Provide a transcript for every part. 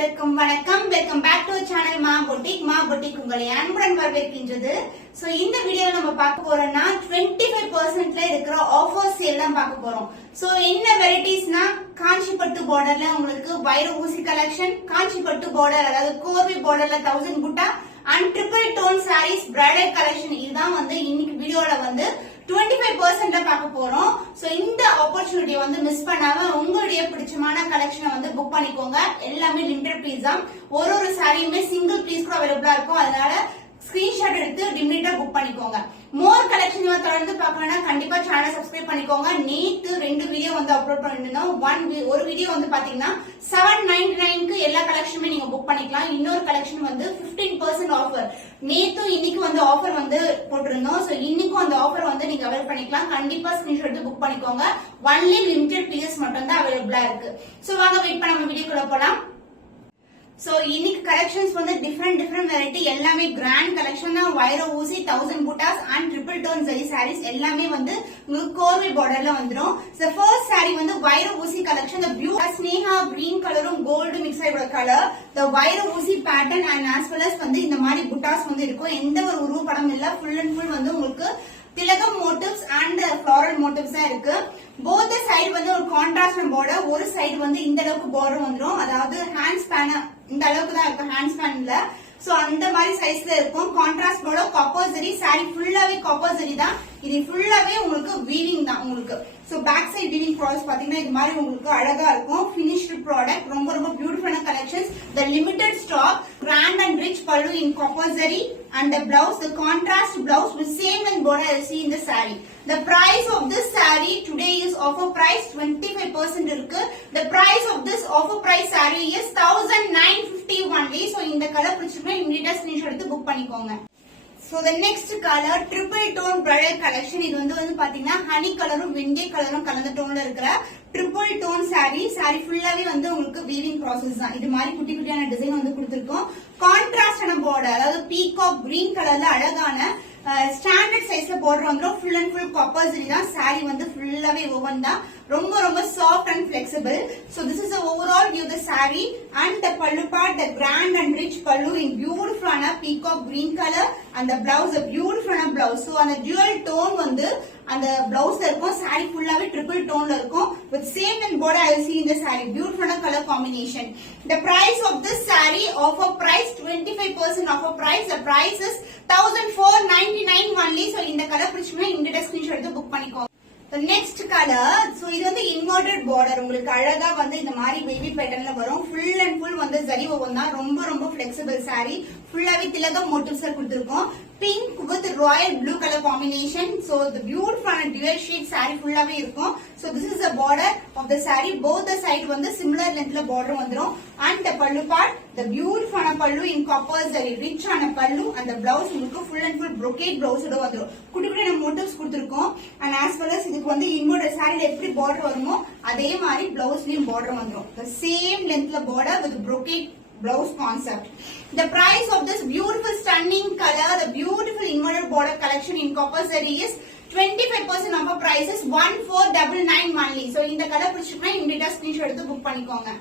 அனைவருக்கும் வணக்கம். Welcome back to channel மா பொட்டிக் உங்களை அன்புடன் வரவேற்கின்றது. சோ இந்த வீடியோல நம்ம பார்க்க போறோம்னா 25% இருக்கிற ஆஃபர் சேல் தான் பார்க்க போறோம். சோ என்ன வெரைட்டிஸ்னா காஞ்சிபட்டு பார்டர்ல உங்களுக்கு வைர ஊசி கலெக்ஷன், காஞ்சிபட்டு பார்டர் அதாவது கோர்வி பார்டர்ல 1000 புட்டா and triple tone sarees bridal collection இதுதான் இன்னைக்கு வீடியோல 25% பார்க்க போறோம். சோ இந்த ஆப்பர்ச்சுனிட்டி மிஸ் பண்ணாம உங்களுடைய பிடிச்சமான கலெக்ஷனை புக் பண்ணிக்கோங்க. எல்லாமே லிமிடெட் பீஸ் தான். ஒரு சாரியுமே சிங்கிள் பீஸ் கூட அவைலபிளா இருக்கும். அதனால ஸ்கிரீன்ஷாட் எடுத்து இமிடியேட்டா புக் பண்ணிக்கோங்க. மோர் கலெக்ஷன் தொடர்ந்து பார்க்கணும்னா கண்டிப்பா சேனல் சப்ஸ்கிரைப் பண்ணிக்கோங்க. நேத்து 2 வீடியோ அப்லோட் பண்ணிருந்தோம். ஒரு வீடியோ பாத்தீங்கன்னா 799க்கு எல்லா கலெக்ஷனுமே நீங்க புக் பண்ணிக்கலாம். இன்னொரு கலெக்ஷன் 15% ஆஃபர். நேத்து இன்னைக்கு ஆஃபர் போட்டிருந்தோம். சோ இன்னைக்கும் அந்த ஆஃபர் நீங்க அவைல் பண்ணிக்கலாம். கண்டிப்பா ஸ்கிரீன்ஷாட் எடுத்து புக் பண்ணிக்கோங்க. ஒன்லி லிமிடெட் பீசஸ் மட்டும் தான் அவைலபிளா இருக்கு. சோ வாங்க வெயிட் பண்ண நம்ம வீடியோக்குள்ள போலாம். சோ இன்னைக்கு கலெக்ஷன்ஸ் டிஃபரெண்ட் வெரைட்டி எல்லாமே கிராண்ட் கலெக்ஷன் தான். வைர ஊசி 1000 புட்டாஸ் and triple tone zari sarees எல்லாமே உங்களுக்கு கோர்வை பார்டர்ல வந்துரும். சோ ஃபர்ஸ்ட் சாரி வைர ஊசி கலெக்ஷன். தி பியூ ஸ்னேஹா கிரீன் கலரும் கோல்டு மிக்ஸ் ஆயிடுற கலர். தி வைர ஊசி pattern and as well as இந்த மாதிரி புட்டாஸ் இருக்கும். எந்த ஒரு உருவ படம் இல்ல. ஃபுல் அண்ட் ஃபுல் உங்களுக்கு திலகம் மோட்டிவ்ஸ் அண்ட் ஃப்ளாரல் மோட்டிவ்ஸ் தான் இருக்கு. போத் சைடு ஒரு கான்ட்ராஸ்ட் பார்டர், ஒரு சைடு இந்த அளவுக்கு பார்டர் வந்துரும். அதாவது ஹேண்ட் ஸ்பேன் இந்த அளவுக்கு தான் இருக்கும். ஹேண்ட் ஸ்பேன்ல சோ அந்த மாதிரி சைஸ்ல இருக்கும். Contrast border copper zari. Sari ஃபுல்லாவே காப்பர் ஜரி தான். இது ஃபுல்லாவே உங்களுக்கு வீவிங் தான் உங்களுக்கு. So back side weaving process பாத்தீங்கன்னா இது மாதிரி உங்களுக்கு அழகா இருக்கும். Finished product. ரொம்ப பியூட்டிஃபுல்லான collections. The limited stock. Grand and rich pallu in copper zari and the blouse, the contrast blouse with same and border as see in the saree. The price of this saree today is offer price 25% irukku. The price of this offer price saree is 1950 only. So இந்த colour பிடிச்சிருந்தா இமிடியேட்டா screenshot எடுத்து book பண்ணிக்கோங்க. So the next color triple tone bridal collection. இது பாத்தீங்கன்னா honey கலரும் வெண்டை கலரும் கலந்த டோன்ல இருக்கிற ட்ரிபிள் டோன் சாரி. சாரி ஃபுல்லாவே உங்களுக்கு வீவிங் ப்ராசஸ் தான். இது மாதிரி குட்டி குட்டியான டிசைன் கொடுத்திருக்கோம். கான்ட்ராஸ்டான பார்டர் அதாவது பீகாக் கிரீன் கலர்ல அழகான ஸ்டாண்டர்ட் சைஸ்ல பார்டர் வந்துரும். Full and full copper zari தான். சாரி ஃபுல்லாவே ஓவன் தான். ரொம்ப soft and flexible. So this is the overall view the saree and the pallu part, the grand and rich pallu in beautiful ana peacock green color and the blouse a beautiful ana blouse. So அந்த dual tone அந்த blouse இருக்கும். saree ஃபுல்லாவே triple tone ல இருக்கும். with same and border I see in the saree. beautiful ana color combination. The price of this saree offer price 25% offer price. The price is 1499 only. So இந்த colour பிடிச்சா இந்த screenshot எடுத்து book பண்ணிக்கோங்க. The next color, so இது inverted border. உங்களுக்கு அழகா இந்த மாதிரி baby patternல வரும். full and full zari woven தான். ரொம்ப flexible saree. ஃபுல்லாவே திலகம் motifs கொடுத்திருக்கோம். pink with royal blue color combination. So the beautiful and dual shade saree ஃபுல்லாவே இருக்கும். So this is the border of the saree. Both the side similar lengthல border வந்துரும். And the pallu part, the beautiful pallu in copper zari, rich ஆன pallu and the blouse உங்களுக்கு full and full brocade blouse ஓட வந்துரும். குட்டி குட்டியான motifs கொடுத்திருக்கோம். And as well as இதுக்கு inverted saree எப்படி border வருமோ அதே மாதிரி blouse-லயும் border வந்துரும். The same lengthல border with brocade blouse concept. The price of this beautiful stunning color, the beautiful inverted border collection in copper zari is 25% offer price is 1499 only. So இந்த colour பிடிச்சிருந்தா இமிடியேட்டா screenshot எடுத்து book பண்ணிக்கோங்க.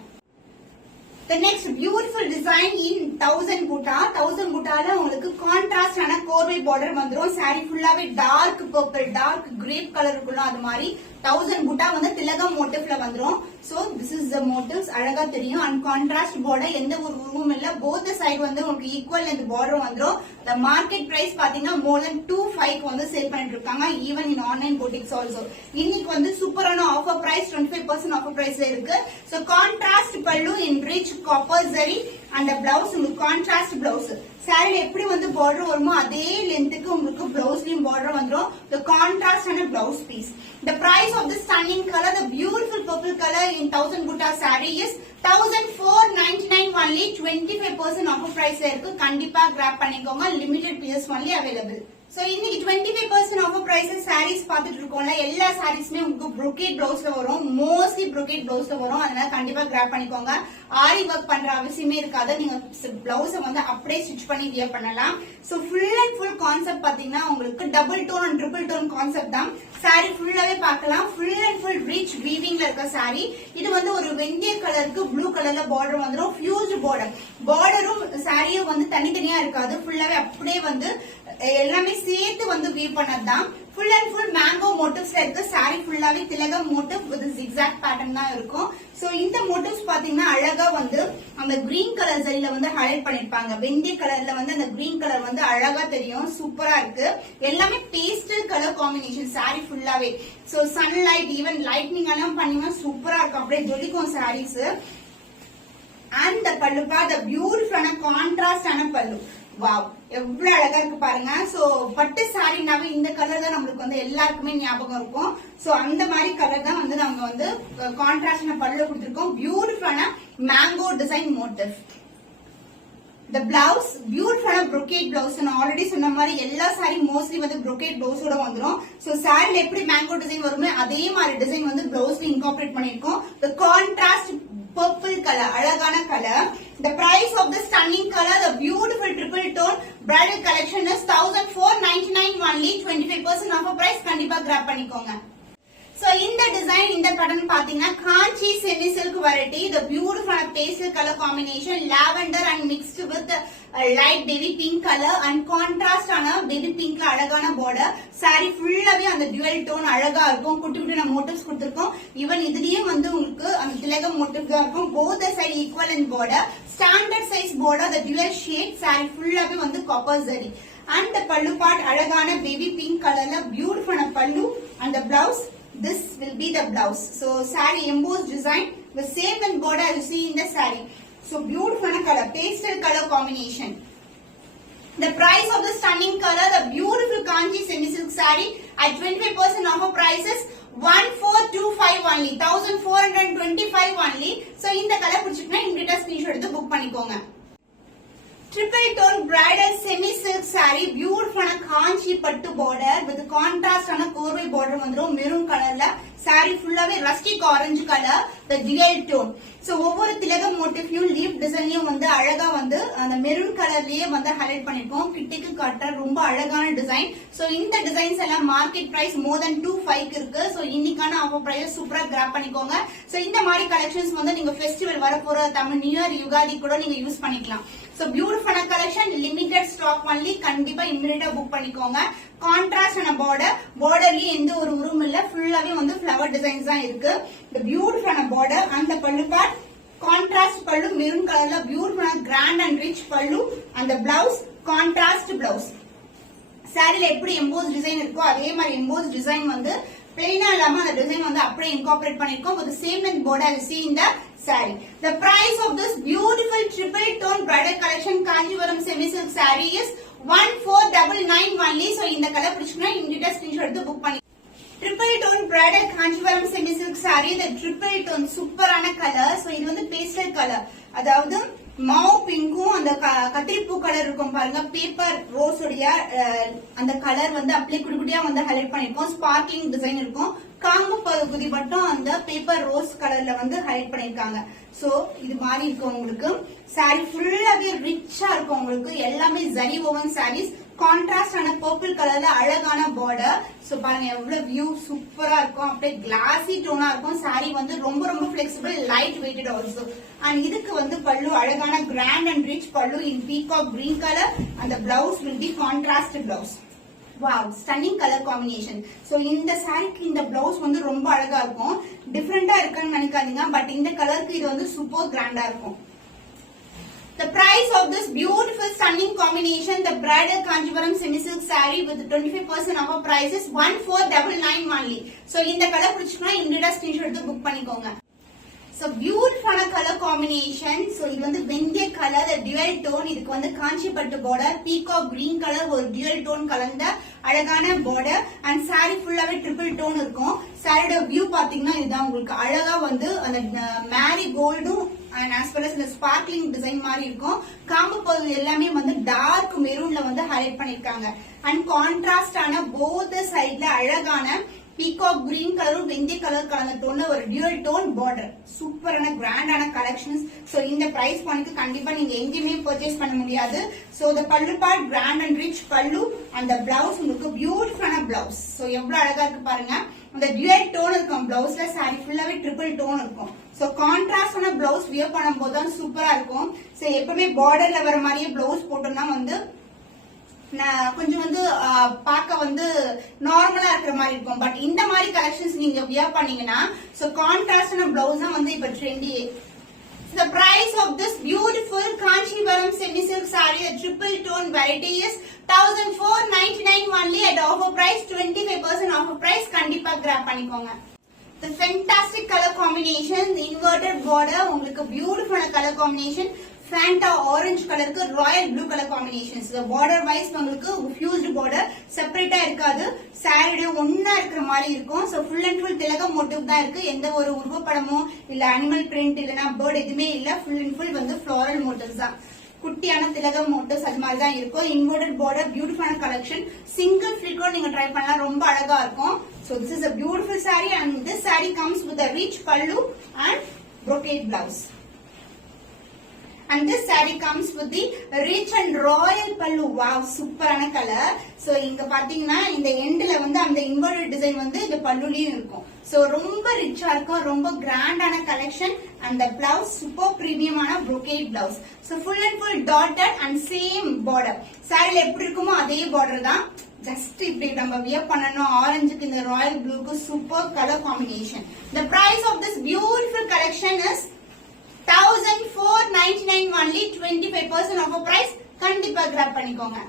The next beautiful design in 1000 buta. 1000 butaல உங்களுக்கு contrast ஆன கோர்வை border வந்துரும். saree ஃபுல்லாவே dark purple, dark grape colour இருக்குல்ல அது மாதிரி 1000 buta திலகம் மோட்டிவ்ல வந்துரும். So this is the motifs. அழகா தெரியும். and contrast border எந்த ஒரு உருவமும் இல்ல. both the side உங்களுக்கு equal length border வந்துரும். the market price பாத்தீங்கன்னா more than 25 சேல் பண்ணிட்டு இருக்காங்க. even in online boutiques also. இன்னைக்கு சூப்பரான offer price 25% offer price இருக்கு. so contrast pallu in rich copper zari and the blouse உங்களுக்கு contrast blouse. saree எப்படி border வருமோ அதே லென்த்துக்கு உங்களுக்கு ப்ளவுஸ்லயும் border வந்துரும். the contrast and a blouse piece. The price of this stunning color, the beautiful purple color in 1000 buta saree is 1499 only. 25% offer price இருக்கு. கண்டிப்பா grab பண்ணிக்கோங்க. limited pieces only available. So இன்னைக்கு 25% offer prices sarees பார்த்துட்டு இருக்கோம்ல. எல்லா சாரீஸ்மே உங்களுக்கு brocade blouse-ல வரும். mostly brocade blouse-ல வரும். அதனால கண்டிப்பா grab பண்ணிக்கோங்க. ஆரி ஒர்க் பண்ற அவசியமே இருக்காது. நீங்க blouse அப்படியே ஸ்டிட்ச் பண்ணி வியர் பண்ணலாம். So full and full concept பாத்தீங்கன்னா உங்களுக்கு double tone and triple tone concept தான். saree ஃபுல்லாவே பார்க்கலாம். ஃபுல் அண்ட் ஃபுல் ரிச் வீவிங்ல இருக்க saree. இது வந்து ஒரு வெந்தய கலருக்கு ப்ளூ கலர்ல பார்டர் வந்துரும். Fused border. பார்டரும் சாரியும் வந்து தனித்தனியா இருக்காது. ஃபுல்லாவே அப்படியே வந்து எல்லாமே சேர்த்து வந்து வீவ் பண்ணதுதான். ஃபுல் அண்ட் ஃபுல் மேங்கோ மோட்டிவ்ஸ்ல இருக்கு. saree ஃபுல்லாவே திலகம் மோட்டிவ் வித் zigzag பேட்டர்ன் தான் இருக்கும். சோ இந்த மோட்டிவ்ஸ் பாத்தீங்கன்னா அழகா வந்து அந்த கிரீன் கலர் சரியில வந்து ஹைலைட் பண்ணிருப்பாங்க. வெந்தய கலர்ல வந்து அந்த கிரீன் கலர் வந்து அழகா தெரியும். சூப்பரா இருக்கு. எல்லாமே பேஸ்டல் கலர் காம்பினேஷன் saree ஃபுல்லாவே. சோ சன்லைட் ஈவன் லைட்னிங் எல்லாம் பண்ணினா சூப்பரா இருக்கும். அப்படியே ஜொலிக்கும் சாரீஸ். அண்ட் the பல்லு the beautiful கான்ட்ராஸ்டான பல்லு. வாவ், எவ்வளவு அழகா இருக்கு பாருங்க. சோ பட்டு சாரினாவே இந்த கலர் தான் நம்மளுக்கு வந்து எல்லாருக்குமே ஞாபகம் இருக்கும். சோ அந்த மாதிரி கலர் தான் வந்து நம்ம வந்து கான்ட்ராஸ்டான பல்லு கொடுத்திருக்கோம். பியூட்டிஃபுல்லான mango design motive. The blouse பியூட்டிஃபுல்லான brocade blouse. நான் ஆல்ரெடி சொன்ன மாதிரி எல்லா சாரி மோஸ்ட்லி வந்து brocade blouse ஓட வந்துரும். சோ சாரில எப்படி மேங்கோ டிசைன் வருமே அதே மாதிரி டிசைன் வந்து பிளவுஸ்ல இன்கார்பரேட் பண்ணிருக்கோம். The contrast purple color, அழகான color. The price of the stunning color, the beautiful triple tone bridal collection is 1499 only. 25% offer price. கண்டிப்பா grab பண்ணிக்கோங்க. So இந்த டிசைன் இந்த பேட்டர்ன் பாத்தீங்கன்னா Kanchi semi silk variety. The beautiful pastel color combination, lavender and mixed with light baby pink color and contrast ஆன baby pinkல அழகான border. saree ஃபுல்லாவே அந்த dual tone அழகா இருக்கும். குட்டி குட்டி நம்ம மோட்டிவ்ஸ் கொடுத்திருக்கோம். ஈவன் இதுலயே வந்து உங்களுக்கு அந்த திலகம் மோட்டிவ் தான் இருக்கும். both the side equal in border, standard size border, the dual shade. saree ஃபுல்லாவே வந்து copper zari and the pallu part அழகான baby pink colorல beautiful pallu and the blouse. This will be the blouse. So saree embossed design, the same and border you see in the saree. So beautiful color, pastel color combination. The price of the stunning color, the beautiful Kanchi semi silk saree at 25% offer prices 1425 only, 1425 only. So in the color பிடிச்சிருந்தா இங்கிட்ட screenshot எடுத்து book பண்ணிக்கோங்க. Triple tone bridal semi silk saree, beautiful காஞ்சி பட்டு border with contrast ஆன கோர்வை border வந்துரும் maroon கலர்ல. saree ஃபுல்லாவே rustic orange color, the dual tone. So ஒவ்வொரு திலகம் மோட்டிவ்லயும் லீஃப் டிசைன்லயும் வந்து அழகா வந்து அந்த மெரூன் கலர்லயே வந்து ஹைலைட் பண்ணிருக்கோம். கிட்டிக்கு காட்ட ரொம்ப அழகான டிசைன். சோ இந்த டிசைன்ஸ் எல்லாம் மார்க்கெட் பிரைஸ் மோர் தென் 25 இருக்கு. சோ இன்னைக்கான ஆஃபர் பிரைஸ் சூப்பரா கிராப் பண்ணிக்கோங்க. சோ இந்த மாதிரி கலெக்ஷன்ஸ் வந்து நீங்க ஃபெஸ்டிவல் வரப்போற தமிழ் நியூ இயர் யுகாதி கூட நீங்க யூஸ் பண்ணிக்கலாம். சோ பியூட்டிஃபுல்லான கலெக்ஷன், லிமிடெட் ஸ்டாக் ஒன்லி. கண்டிப்பா இமிடியேட்டா புக் பண்ணிக்கோங்க. கான்ட்ராஸ்ட் ஆன பார்டர்லயே எந்த ஒரு உருவம் இல்ல. ஃபுல்லாவே வந்து ஃபிளவர் டிசைன்ஸ் தான் இருக்கு. the beautiful border and the pallu part, contrast pallu maroon colorல beautiful grand and rich pallu and the blouse contrast blouse. சாரில எப்படி embossed design இருக்கோ அதே மாதிரி embossed design வந்து plain இல்லாம அந்த டிசைன் வந்து அப்படியே இன்கார்பரேட் பண்ணிருக்கோம். with the same length border you see in the saree. The price of this beautiful triple tone bridal collection Kanjivaram semi silk saree is 1499 only. So இந்த colour பிடிச்சினா இமிடியேட்டா screenshot எடுத்து book பண்ணி. Triple tone bridal Kanjivaram semi silk saree, the triple tone சூப்பரான colour. So இது வந்து pastel colour, அதாவது மாவ் பிங்கும் அந்த கத்திரிப்பூ colour இருக்கும் பாருங்க. பேப்பர் ரோஸ் உடைய அந்த கலர் வந்து அப்படியே குடிக்குடியா வந்து ஹைலைட் பண்ணிருக்கோம். ஸ்பார்க்லிங் டிசைன் இருக்கும். காம்பு பகுதி மட்டும் அந்த பேப்பர் ரோஸ் கலர்ல வந்து ஹைலைட் பண்ணிருக்காங்க. சோ இது மாதிரி இருக்கும் உங்களுக்கு. saree ஃபுல்லாவே ரிச்சா இருக்கும் உங்களுக்கு. எல்லாமே ஜரி ஓவன் sarees. கான்ட்ராஸ்ட் ஆன பர்பிள் கலர்ல அழகான பார்டர். சோ பாருங்க எவ்வளவு வியூ சூப்பரா இருக்கும். அப்படியே கிளாசி டோனா இருக்கும். saree வந்து ரொம்ப ரொம்ப flexible, light weighted also. And இதுக்கு வந்து பல்லு அழகான grand and rich pallu in peacock green colour. அந்த blouse will be contrast blouse. Wow, stunning colour combination. So இந்த சாரிக்கு இந்த பிளவுஸ் வந்து ரொம்ப அழகா இருக்கும். டிஃபரெண்டா இருக்குன்னு நினைக்காதீங்க, பட் இந்த கலருக்கு இது வந்து சூப்பர் கிராண்டா இருக்கும். The price of this beautiful stunning combination, the bridal Kanjivaram semi silk saree with 25% offer price is 1499 only. So இந்த கலர் பிடிச்சினா இமிடியேட்டா ஸ்கிரீன்ஷாட் எடுத்து புக் பண்ணிக்கோங்க. So beautiful color combination. So இது வந்து வெந்தய கலர், dual tone. இதுக்கு வந்து காஞ்சி பட்டு border, peacock green color ஒரு dual tone கலந்த அழகான border and saree ஃபுல்லாவே triple tone இருக்கும். சாரியோட வியூ பாத்தீங்கன்னா இதுதான் உங்களுக்கு அழகா வந்து அந்த மேரி கோல்டும் and as well as the sparkling design மாதிரி இருக்கும். காம்பு பகுதி எல்லாமே வந்து டார்க் மெரூன்ல வந்து ஹைலைட் பண்ணிருக்காங்க. and contrast ஆன both sideல அழகான பீகாக் கிரீன் கலரும் வெந்தய கலர் கலந்த டோன்ல ஒரு டியூல் டோன் பார்டர். சூப்பரான கிராண்டான கலெக்ஷன்ஸ். சோ இந்த பிரைஸ் பாயிண்ட்க்கு கண்டிப்பா நீங்க எங்கேயுமே பர்ச்சேஸ் பண்ண முடியாது. So the pallu part grand and rich pallu, அந்த பிளவுஸ் உங்களுக்கு பியூட்டிஃபுல்லான பிளவுஸ். சோ எவ்வளவு அழகா இருக்கு பாருங்க. அந்த டியூல் டோன் இருக்கும் பிளவுஸ்ல, சாரி ஃபுல்லாவே ட்ரிபிள் டோன் இருக்கும். சோ கான்ட்ராஸ்டான பிளவுஸ் வியர் பண்ணும்போது தான் சூப்பரா இருக்கும். சோ எப்பவுமே பார்டர்ல வர மாதிரியே பிளவுஸ் போட்டோம்னா வந்து கொஞ்சம் வந்து பார்க்க வந்து நார்மலா இருக்கிற மாதிரி இருக்கும். பட் இந்த மாதிரி கலெக்ஷன்ஸ் நீங்க வியர் பண்ணீங்கன்னா சோ கான்ட்ராஸ்டான பிளவுஸ் தான் வந்து இப்ப trendy. The price of this beautiful Kanchivaram semi silk saree, a triple tone variety is 1499 only at offer price, 25% offer price. கண்டிப்பா grab பண்ணிக்கோங்க. The fantastic color combination, the inverted border, உங்களுக்கு beautiful color combination. Fanta orange கலருக்கு royal blue color combinations. The border wise உங்களுக்கு fused border செப்பரேட்டா இருக்காது. சாரியோட ஒண்ணா இருக்கிற மாதிரி இருக்கும். So full and full திலகம் மோட்டிவ் தான் இருக்கு. எந்த ஒரு உருவப்படமோ இல்ல அனிமல் பிரிண்ட் இல்லனா பேர்ட் எதுவுமே இல்ல. full and full வந்து floral motifs தான். குட்டியான திலகம் மோட்டிவ்ஸ் அது மாதிரி தான் இருக்கும். இன்வெர்டட் பார்டர், பியூட்டிஃபுல்லான கலெக்ஷன். சிங்கிள் ஃபிளிக்கோ நீங்க ட்ரை பண்ணலாம், ரொம்ப அழகா இருக்கும். So this is a beautiful saree and this saree comes with a rich pallu and brocade blouse. And this saree comes with the rich and royal pallu. Wow, சூப்பரான colour. So இங்க பாத்தீங்கன்னா இந்த எண்ட்ல வந்து அந்த இன்வெர்டட் டிசைன் வந்து இந்த பல்லுலயும் இருக்கும். சோ ரொம்ப ரிச்சா இருக்கும், ரொம்ப கிராண்டான கலெக்ஷன். அந்த பிளவுஸ் சூப்பர் பிரீமியமான brocade blouse. So full and full dotted and same border. சாரில எப்படி இருக்குமோ அதே பார்டர் தான். ஜஸ்ட் இப்படி நம்ம வியர் பண்ணனும். ஆரஞ்சுக்கு இந்த ராயல் ப்ளூக்கு super colour combination. The price of this beautiful collection is 1499 only, 25% offer price. கண்டிப்பா கிராப் பண்ணிக்கோங்க.